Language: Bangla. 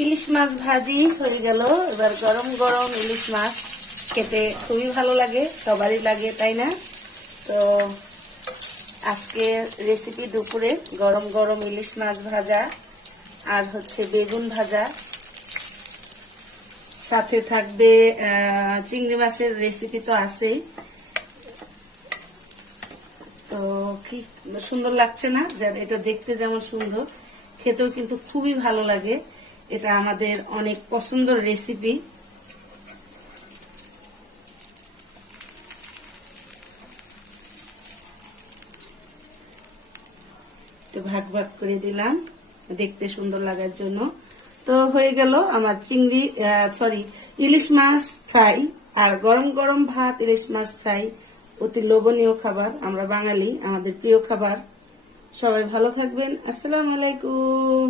ইলিশ মাছ ভাজি হয়ে গেল। এবার গরম গরম ইলিশ মাছ খেতে খুবই ভালো লাগে, সবারই লাগে, তাই না? তো আজকে রেসিপি দুপুরে গরম গরম ইলিশ মাছ ভাজা আর হচ্ছে বেগুন ভাজা, সাথে থাকবে চিংড়ি মাছের রেসিপি তো আছেই। তো কি সুন্দর লাগছে না? এটা দেখতে যেমন সুন্দর, খেতেও কিন্তু খুবই ভালো লাগে। এটা আমাদের অনেক পছন্দের রেসিপি। একটু ভাগ ভাগ করে দিলাম দেখতে সুন্দর লাগার জন্য। তো হয়ে গেল আমার ইলিশ মাছ ফ্রাই আর গরম গরম ভাত। ইলিশ মাছ ফ্রাই অতি লোভনীয় খাবার, আমরা বাঙালি, আমাদের প্রিয় খাবার। সবাই ভালো থাকবেন। আসসালামু আলাইকুম।